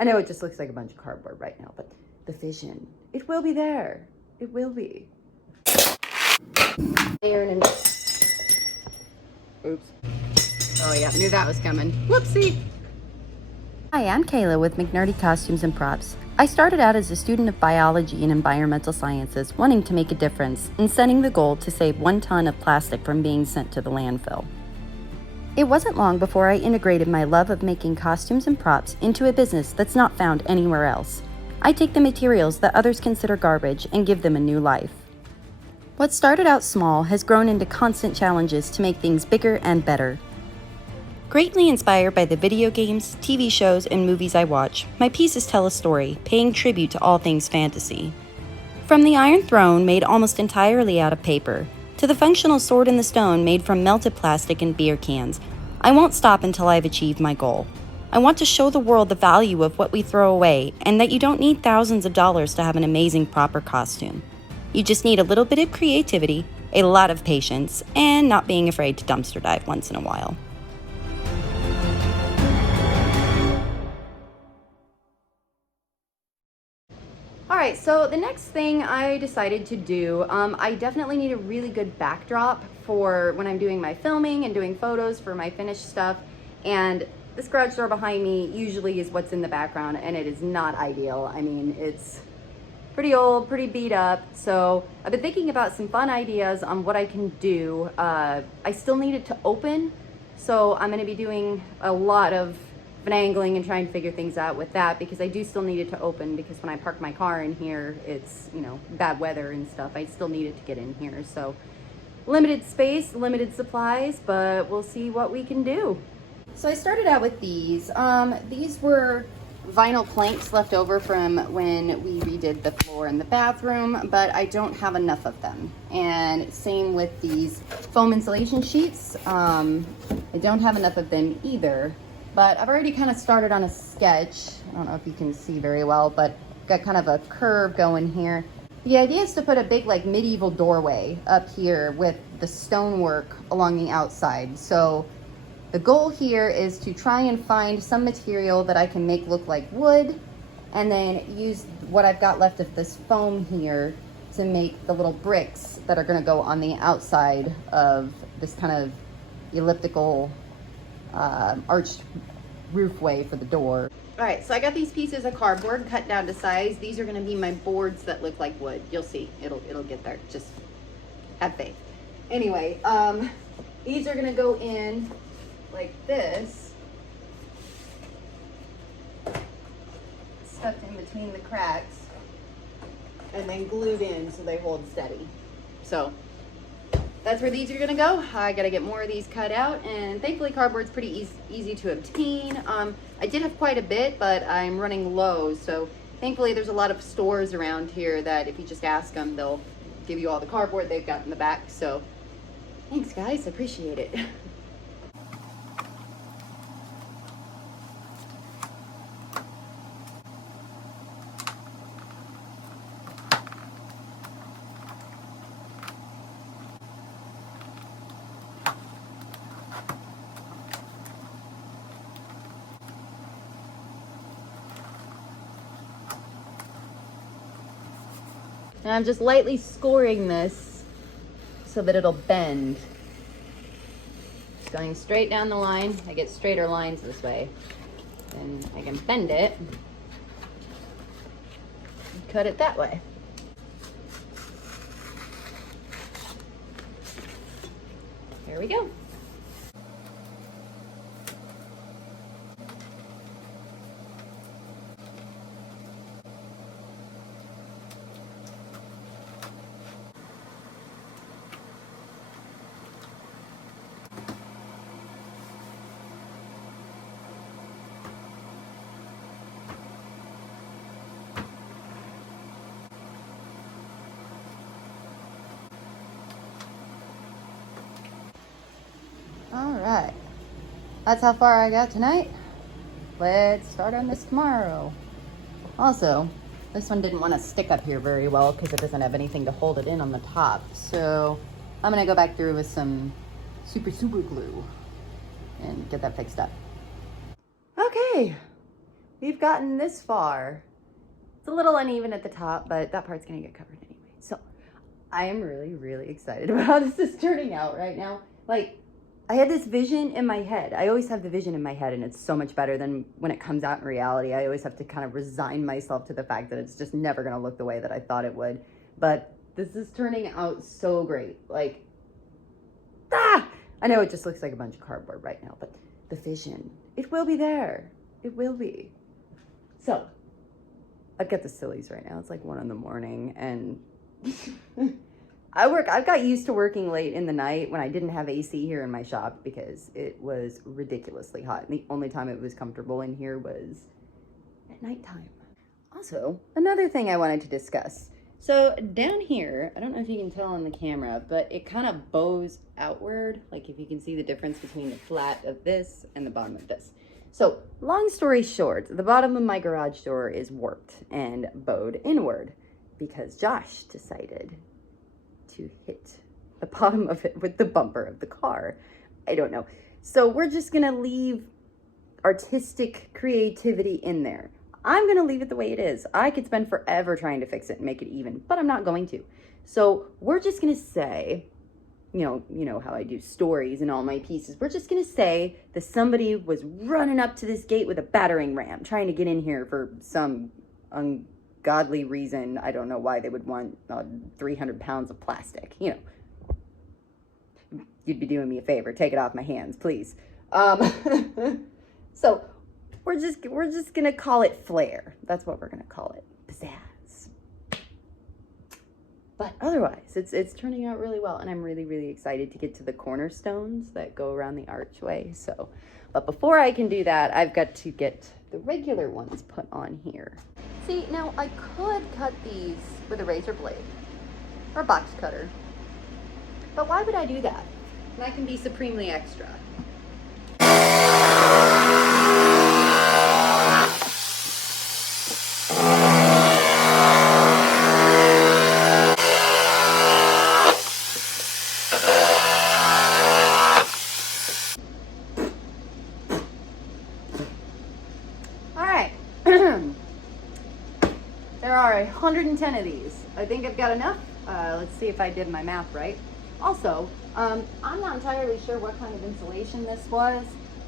I know it just looks like a bunch of cardboard right now, but the vision, it will be there. It will be. Oops. Oh yeah, knew that was coming. Whoopsie. Hi, I'm Kayla with McNerdy Costumes and Props. I started out as a student of biology and environmental sciences, wanting to make a difference and setting the goal to save 1 ton of plastic from being sent to the landfill. It wasn't long before I integrated my love of making costumes and props into a business that's not found anywhere else. I take the materials that others consider garbage and give them a new life. What started out small has grown into constant challenges to make things bigger and better. Greatly inspired by the video games, TV shows, and movies I watch, my pieces tell a story, paying tribute to all things fantasy. From the Iron Throne, made almost entirely out of paper, to the functional sword in the stone made from melted plastic and beer cans, I won't stop until I've achieved my goal. I want to show the world the value of what we throw away, and that you don't need thousands of dollars to have an amazing proper costume. You just need a little bit of creativity, a lot of patience, and not being afraid to dumpster dive once in a while. Alright, so the next thing I decided to do, I definitely need a really good backdrop for when I'm doing my filming and doing photos for my finished stuff, and this garage door behind me usually is what's in the background, and it is not ideal. I mean, it's pretty old, pretty beat up, so I've been thinking about some fun ideas on what I can do. I still need it to open, so I'm going to be doing a lot of finagling and trying to figure things out with that, because I do still need it to open, because when I park my car in here, it's, you know, bad weather and stuff. I still need it to get in here, so limited space, limited supplies, but we'll see what we can do. So I started out with these. These were vinyl planks left over from when we redid the floor in the bathroom, but I don't have enough of them. And same with these foam insulation sheets. I don't have enough of them either, but I've already kind of started on a sketch. I don't know if you can see very well, but got kind of a curve going here. The idea is to put a big like medieval doorway up here with the stonework along the outside. So the goal here is to try and find some material that I can make look like wood, and then use what I've got left of this foam here to make the little bricks that are going to go on the outside of this kind of elliptical arched roofway for the door. All right, so I got these pieces of cardboard cut down to size. These are going to be my boards that look like wood. You'll see, it'll get there. Just have faith. Anyway, these are going to go in like this, stuffed in between the cracks, and then glued in so they hold steady. So that's where these are gonna go. I gotta get more of these cut out, and thankfully cardboard's pretty easy to obtain. I did have quite a bit, but I'm running low, so thankfully there's a lot of stores around here that if you just ask them, they'll give you all the cardboard they've got in the back. So thanks guys, I appreciate it. And I'm just lightly scoring this so that it'll bend. It's going straight down the line. I get straighter lines this way. And I can bend it and cut it that way. There we go. All right, that's how far I got tonight. Let's start on this tomorrow. Also, this one didn't want to stick up here very well because it doesn't have anything to hold it in on the top. So I'm gonna go back through with some super glue and get that fixed up. Okay, we've gotten this far. It's a little uneven at the top, but that part's gonna get covered anyway. So I am really, really excited about how this is turning out right now. Like, I had this vision in my head. I always have the vision in my head, and it's so much better than when it comes out in reality. I always have to kind of resign myself to the fact that it's just never gonna look the way that I thought it would. But this is turning out so great. Like, I know it just looks like a bunch of cardboard right now, but the vision, it will be there. It will be. So, I've got the sillies right now. It's like 1 a.m, and I've got used to working late in the night when I didn't have AC here in my shop because it was ridiculously hot. And the only time it was comfortable in here was at nighttime. Also, another thing I wanted to discuss. So down here, I don't know if you can tell on the camera, but it kind of bows outward. Like if you can see the difference between the flat of this and the bottom of this. So long story short, the bottom of my garage door is warped and bowed inward because Josh decided to hit the bottom of it with the bumper of the car. I don't know. So we're just gonna leave artistic creativity in there. I'm gonna leave it the way it is. I could spend forever trying to fix it and make it even, but I'm not going to. So we're just gonna say, you know how I do stories and all my pieces. We're just gonna say that somebody was running up to this gate with a battering ram, trying to get in here for some ungodly reason. I don't know why they would want 300 pounds of plastic. You know, you'd be doing me a favor. Take it off my hands, please. So we're just gonna call it flair. That's what we're gonna call it. Pizzazz. But otherwise, it's turning out really well, and I'm really, really excited to get to the cornerstones that go around the archway. So, but before I can do that, I've got to get the regular ones put on here. See, now I could cut these with a razor blade or a box cutter, but why would I do that? And I can be supremely extra. There are 110 of these. I think I've got enough. Let's see if I did my math right. Also, I'm not entirely sure what kind of insulation this was,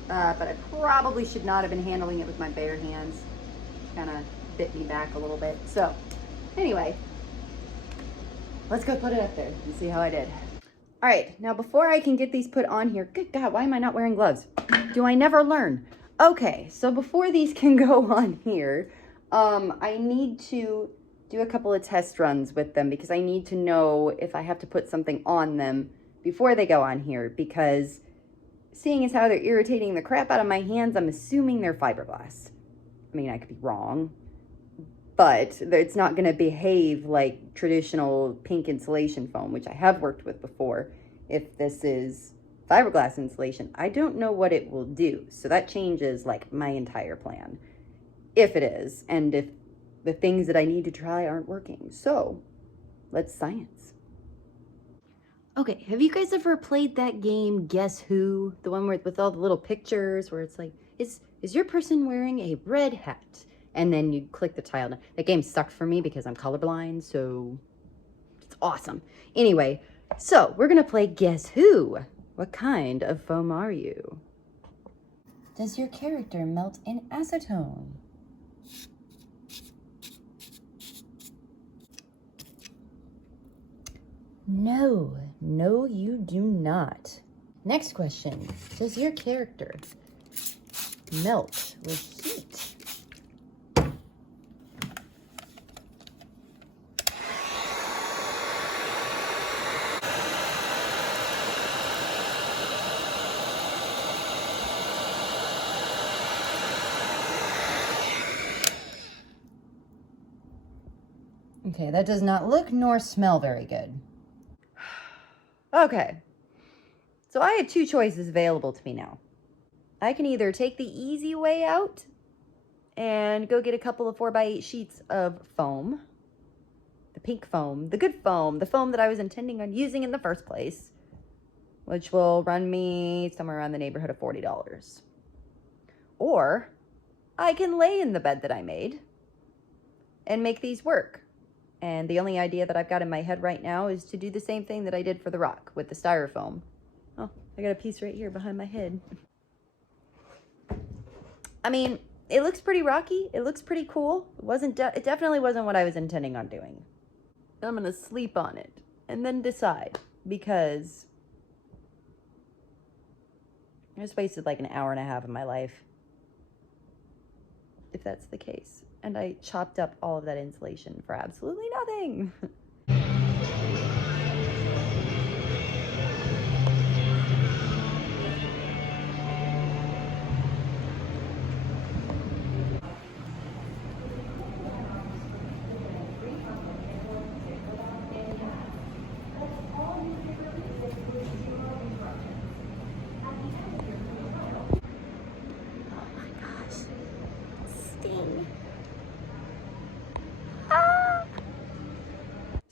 but I probably should not have been handling it with my bare hands. Kind of bit me back a little bit. So, anyway, let's go put it up there and see how I did. All right, now before I can get these put on here, good God, why am I not wearing gloves? Do I never learn? Okay, so before these can go on here, I need to do a couple of test runs with them because I need to know if I have to put something on them before they go on here, because seeing as how they're irritating the crap out of my hands, I'm assuming they're fiberglass. I mean, I could be wrong, but it's not going to behave like traditional pink insulation foam, which I have worked with before. If this is fiberglass insulation, I don't know what it will do. So that changes like my entire plan. If it is, and if the things that I need to try aren't working. So, let's science. Okay, have you guys ever played that game, Guess Who? The one with all the little pictures where it's like, is your person wearing a red hat? And then you click the tile. That game sucked for me because I'm colorblind, so it's awesome. Anyway, so we're gonna play Guess Who? What kind of foam are you? Does your character melt in acetone? No, you do not. Next question. Does your character melt with heat? Okay, that does not look nor smell very good. Okay, so I have two choices available to me now. I can either take the easy way out and go get a couple of 4x8 sheets of foam, the pink foam, the good foam, the foam that I was intending on using in the first place, which will run me somewhere around the neighborhood of $40. Or I can lay in the bed that I made and make these work. And the only idea that I've got in my head right now is to do the same thing that I did for the rock with the styrofoam. Oh, I got a piece right here behind my head. I mean, it looks pretty rocky. It looks pretty cool. It definitely wasn't what I was intending on doing. I'm gonna sleep on it and then decide, because I just wasted like an hour and a half of my life, if that's the case. And I chopped up all of that insulation for absolutely nothing.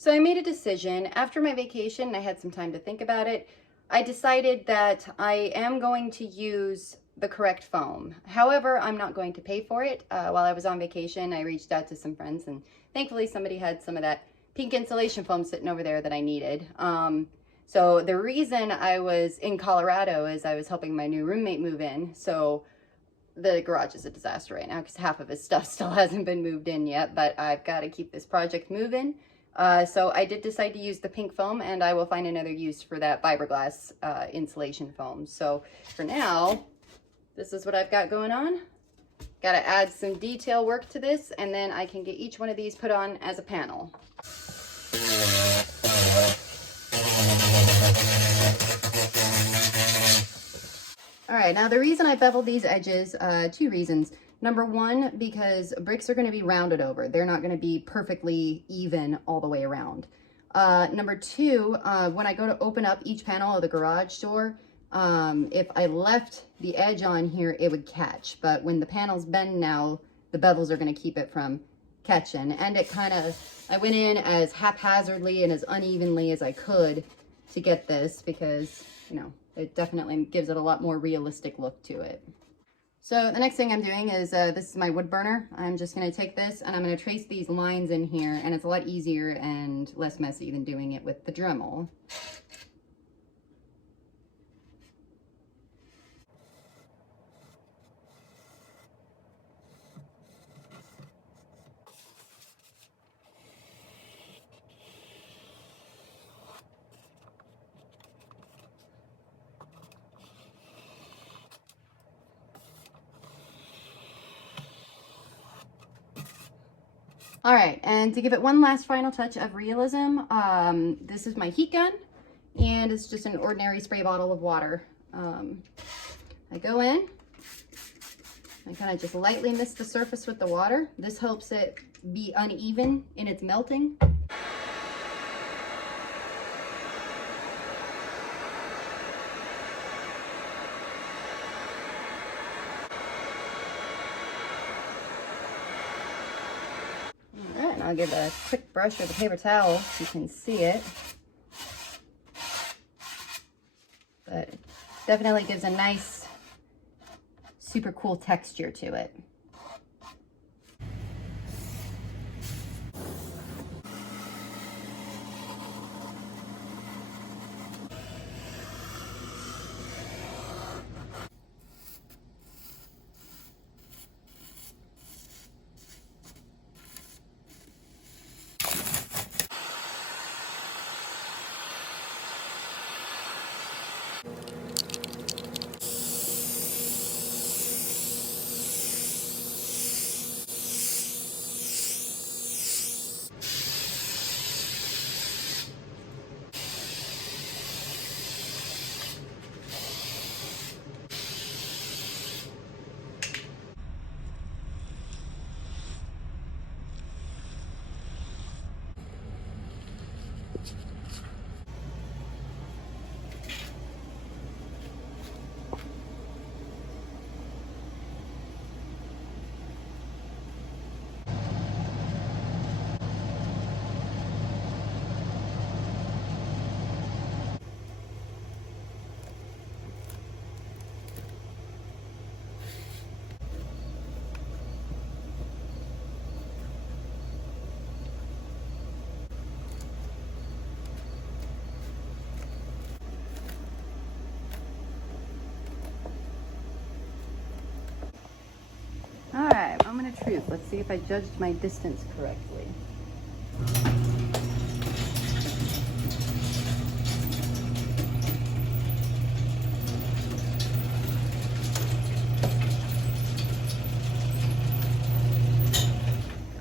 So I made a decision after my vacation. I had some time to think about it. I decided that I am going to use the correct foam. However, I'm not going to pay for it. While I was on vacation, I reached out to some friends, and thankfully somebody had some of that pink insulation foam sitting over there that I needed. So the reason I was in Colorado is I was helping my new roommate move in. So the garage is a disaster right now because half of his stuff still hasn't been moved in yet, but I've got to keep this project moving. So I did decide to use the pink foam, and I will find another use for that fiberglass insulation foam. So for now, this is what I've got going on. Got to add some detail work to this, and then I can get each one of these put on as a panel. All right, now the reason I beveled these edges, two reasons. Number one, because bricks are going to be rounded over. They're not going to be perfectly even all the way around. Number two, when I go to open up each panel of the garage door, if I left the edge on here, it would catch. But when the panels bend now, the bevels are going to keep it from catching. And it kind of, I went in as haphazardly and as unevenly as I could to get this because, you know, it definitely gives it a lot more realistic look to it. So the next thing I'm doing is, this is my wood burner. I'm just going to take this and I'm going to trace these lines in here, and it's a lot easier and less messy than doing it with the Dremel. All right, and to give it one last final touch of realism, this is my heat gun, and it's just an ordinary spray bottle of water. I go in, I kind of just lightly mist the surface with the water. This helps it be uneven in its melting. I'll give a quick brush with a paper towel so you can see it. But it definitely gives a nice, super cool texture to it. Moment of truth. Let's see if I judged my distance correctly.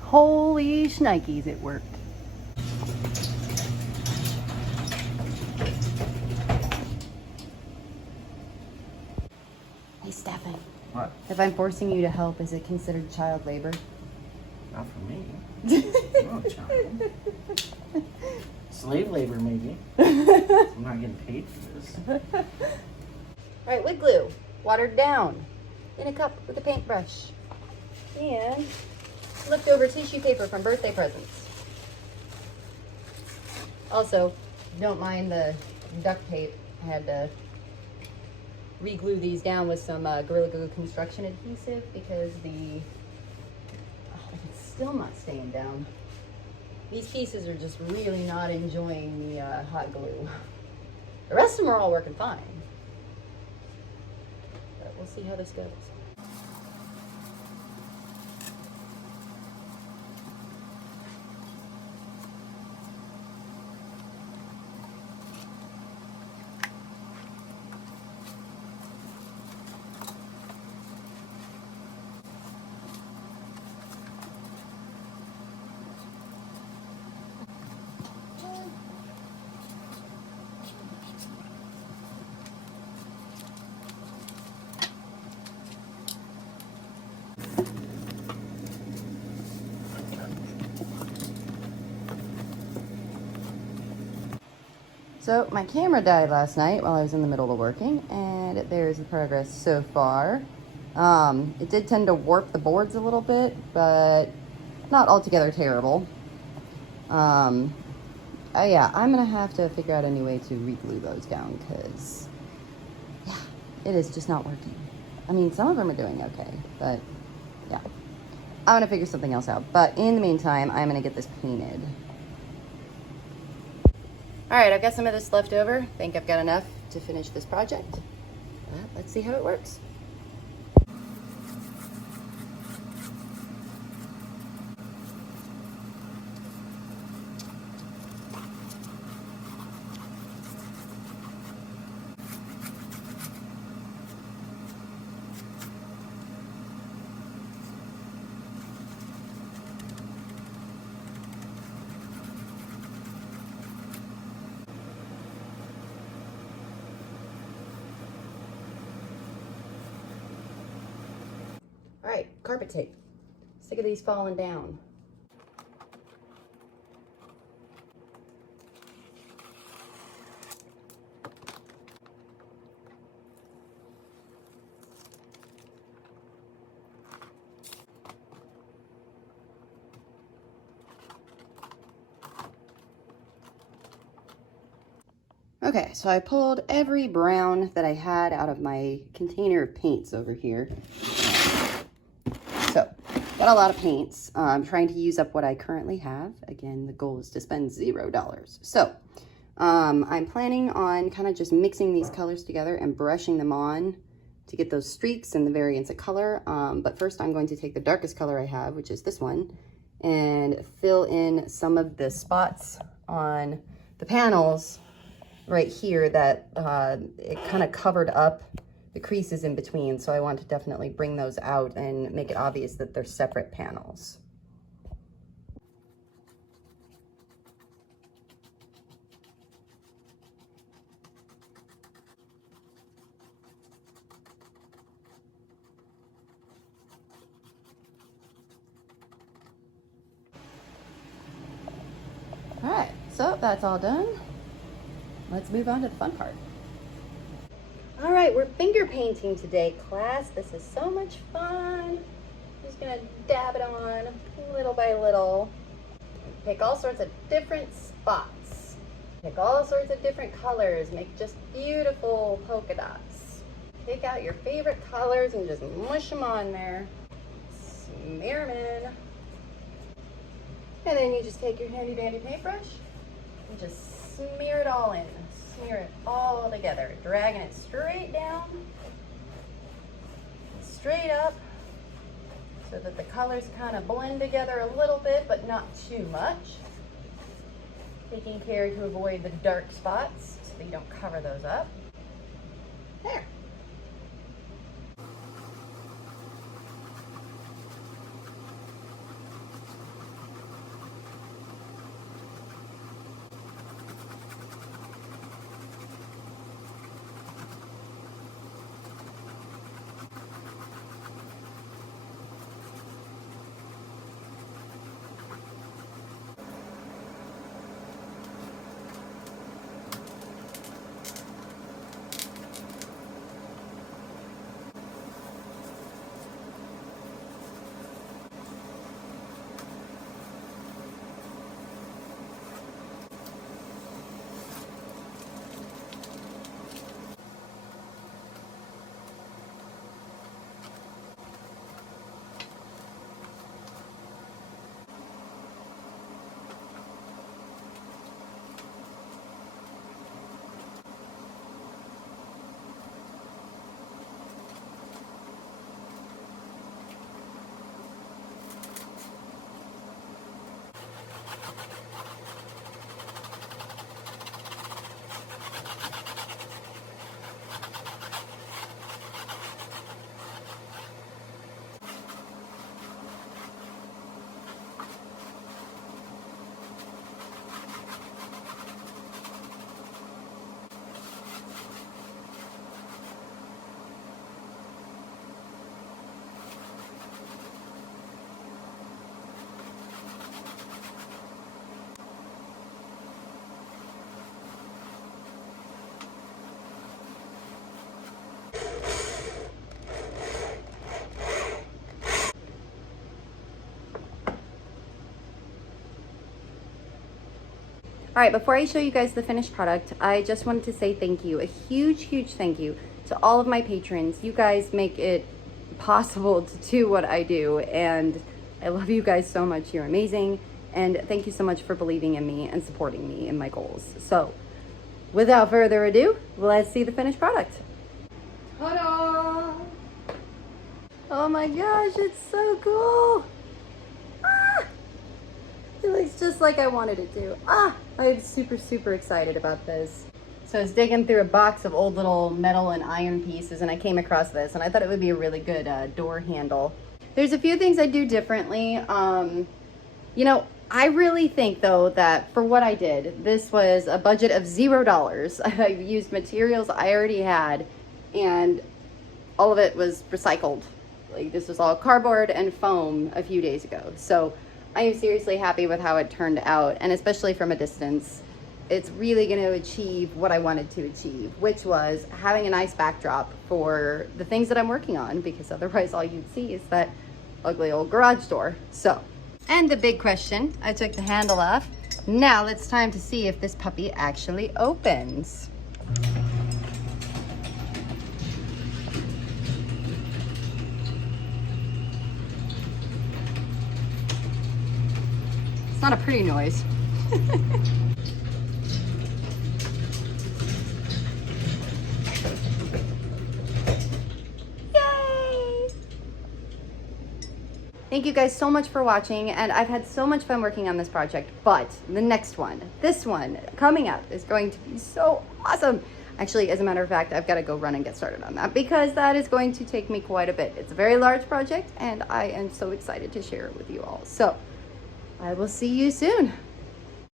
Holy shnikes, it worked. Hey, Stefan. What? If I'm forcing you to help, is it considered child labor? Not for me. Oh, child. Slave labor, maybe. I'm not getting paid for this. All right, wood glue, watered down, in a cup with a paintbrush, and leftover tissue paper from birthday presents. Also, don't mind the duct tape. I had to re-glue these down with some Gorilla Glue construction adhesive because it's still not staying down. These pieces are just really not enjoying the hot glue. The rest of them are all working fine. But we'll see how this goes. So my camera died last night while I was in the middle of working, and there's the progress so far. It did tend to warp the boards a little bit, but not altogether terrible. Yeah, I'm gonna have to figure out a new way to re-glue those down because, yeah, it is just not working. I mean, some of them are doing okay, but yeah, I'm gonna figure something else out. But in the meantime, I'm gonna get this painted. All right, I've got some of this left over. I think I've got enough to finish this project. Let's see how it works. All right, carpet tape. Sick of these falling down. Okay, so I pulled every brown that I had out of my container of paints over here. So, got a lot of paints. I'm trying to use up what I currently have. Again, the goal is to spend $0. So, I'm planning on kind of just mixing these colors together and brushing them on to get those streaks and the variance of color. But first, I'm going to take the darkest color I have, which is this one, and fill in some of the spots on the panels right here that it kind of covered up the creases in between, so I want to definitely bring those out and make it obvious that they're separate panels. All right, so that's all done. Let's move on to the fun part. All right, we're finger painting today, class. This is so much fun. Just gonna dab it on little by little. Pick all sorts of different spots. Pick all sorts of different colors. Make just beautiful polka dots. Pick out your favorite colors and just mush them on there. Smear them in. And then you just take your handy dandy paintbrush and just smear it all in. Smear it all together, dragging it straight down, straight up so that the colors kind of blend together a little bit, but not too much. Taking care to avoid the dark spots so that you don't cover those up. There. All right, before I show you guys the finished product, I just wanted to say thank you, a huge, huge thank you to all of my patrons. You guys make it possible to do what I do, and I love you guys so much. You're amazing, and thank you so much for believing in me and supporting me in my goals. So, without further ado, let's see the finished product. Ta-da! Oh my gosh, it's so cool! Ah! It looks just like I wanted it to. Ah! I'm super, super excited about this. So I was digging through a box of old little metal and iron pieces, and I came across this, and I thought it would be a really good door handle. There's a few things I do differently. You know, I really think though that for what I did, this was a budget of $0. I used materials I already had, and all of it was recycled. Like, this was all cardboard and foam a few days ago. So I am seriously happy with how it turned out, and especially from a distance, it's really going to achieve what I wanted to achieve, which was having a nice backdrop for the things that I'm working on, because otherwise all you'd see is that ugly old garage door. So, and the big question, I took the handle off. Now it's time to see if this puppy actually opens. It's not a pretty noise. Yay! Thank you guys so much for watching, and I've had so much fun working on this project, but the next one, this one coming up, is going to be so awesome. Actually, as a matter of fact, I've got to go run and get started on that, because that is going to take me quite a bit. It's a very large project, and I am so excited to share it with you all. So I will see you soon.